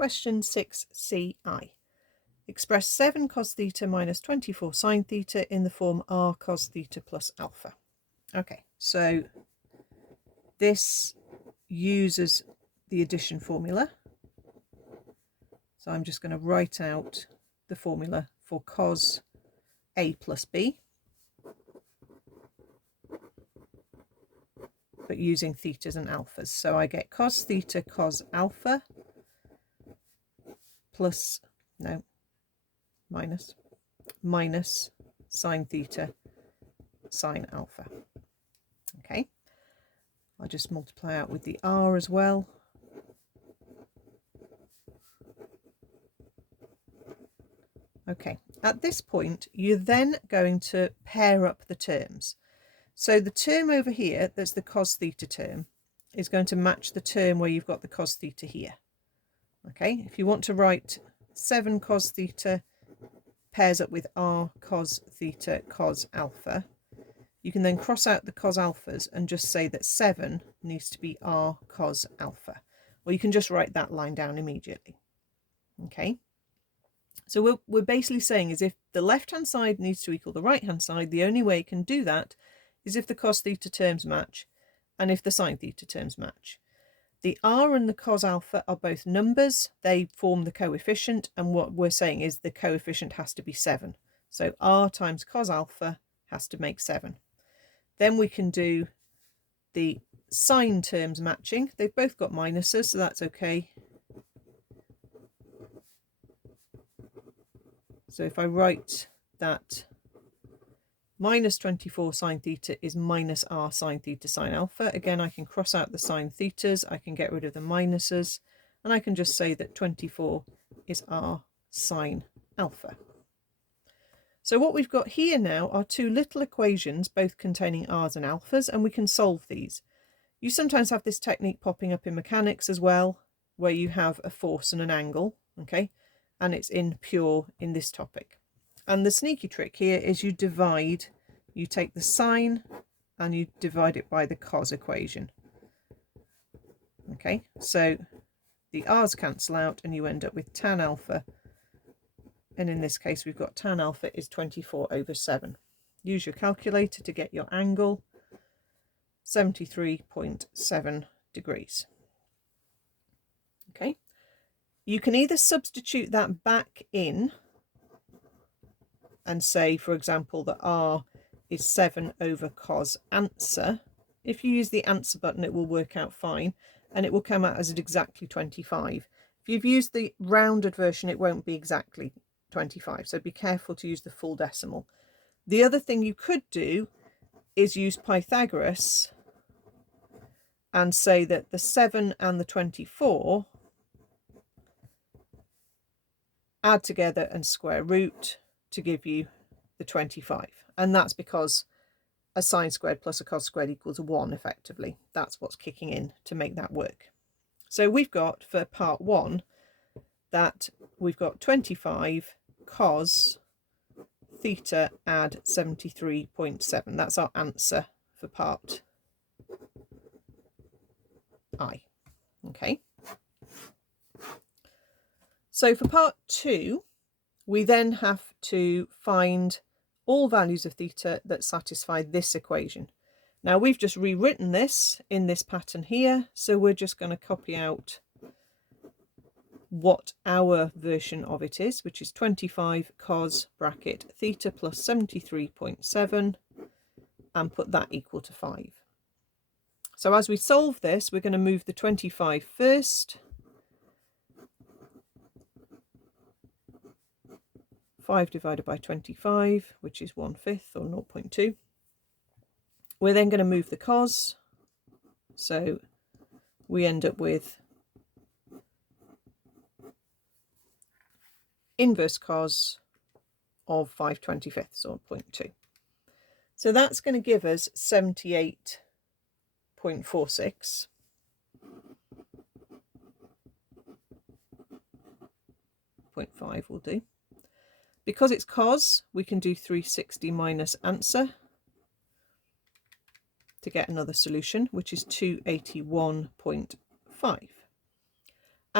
Question 6ci. Express 7 cos theta minus 24 sine theta in the form r cos theta plus alpha. Okay, so this uses the addition formula. So I'm just going to write out the formula for cos a plus b, but using thetas and alphas. So I get cos theta cos alpha plus, no, minus sine theta sine alpha. Okay, I'll just multiply out with the r as well. Okay, at this point, you're then going to pair up the terms. So the term over here, that's the cos theta term, is going to match the term where you've got the cos theta here. Okay, if you want to write 7 cos theta pairs up with r cos theta cos alpha, you can then cross out the cos alphas and just say that 7 needs to be r cos alpha. Or you can just write that line down immediately. Okay. So we're basically saying is if the left-hand side needs to equal the right-hand side, the only way you can do that is if the cos theta terms match and if the sine theta terms match. The r and the cos alpha are both numbers. They form the coefficient, and what we're saying is the coefficient has to be 7. So r times cos alpha has to make 7. Then we can do the sine terms matching. They've both got minuses, so that's okay. So if I write that minus 24 sine theta is minus r sine theta sine alpha, again I can cross out the sine thetas, I can get rid of the minuses, and I can just say that 24 is r sine alpha. So what we've got here now are two little equations, both containing r's and alphas, and we can solve these. You sometimes have this technique popping up in mechanics as well, where you have a force and an angle, okay? And it's in this topic. And the sneaky trick here is you take the sine and you divide it by the cos equation. Okay, so the r's cancel out and you end up with tan alpha. And in this case, we've got tan alpha is 24/7. Use your calculator to get your angle, 73.7 degrees. Okay. You can either substitute that back in and say, for example, that r is 7/cos answer. If you use the answer button, it will work out fine, and it will come out as exactly 25. If you've used the rounded version, it won't be exactly 25, so be careful to use the full decimal. The other thing you could do is use Pythagoras and say that the 7 and the 24 add together and square root to give you the 25. And that's because a sine squared plus a cos squared equals 1 effectively. That's what's kicking in to make that work. So we've got for part 1 that we've got 25 cos theta add 73.7. That's our answer for part I. Okay. So for part 2, we then have to find all values of theta that satisfy this equation. Now we've just rewritten this in this pattern here, so we're just going to copy out what our version of it is, which is 25 cos bracket theta plus 73.7, and put that equal to 5. So as we solve this, we're going to move the 25 first. 5 divided by 25, which is 1/5 or 0.2. We're then going to move the cos, so we end up with inverse cos of 5/25 or 0.2. So that's going to give us 78.46. .5 will do. Because it's cos, we can do 360 minus answer to get another solution, which is 281.5.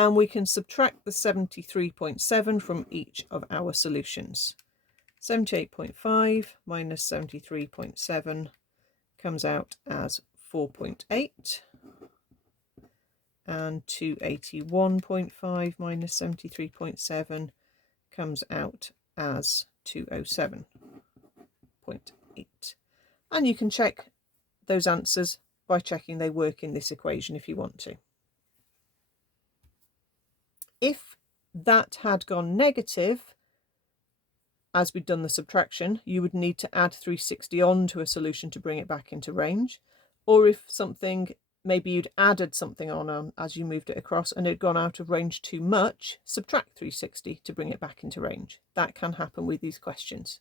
and we can subtract the 73.7 from each of our solutions. 78.5 minus 73.7 comes out as 4.8, and 281.5 minus 73.7 comes out as 207.8. And you can check those answers by checking they work in this equation if you want to. If that had gone negative, as we'd done the subtraction, you would need to add 360 on to a solution to bring it back into range. Or if something, maybe you'd added something on as you moved it across and it had gone out of range too much, subtract 360 to bring it back into range. That can happen with these questions.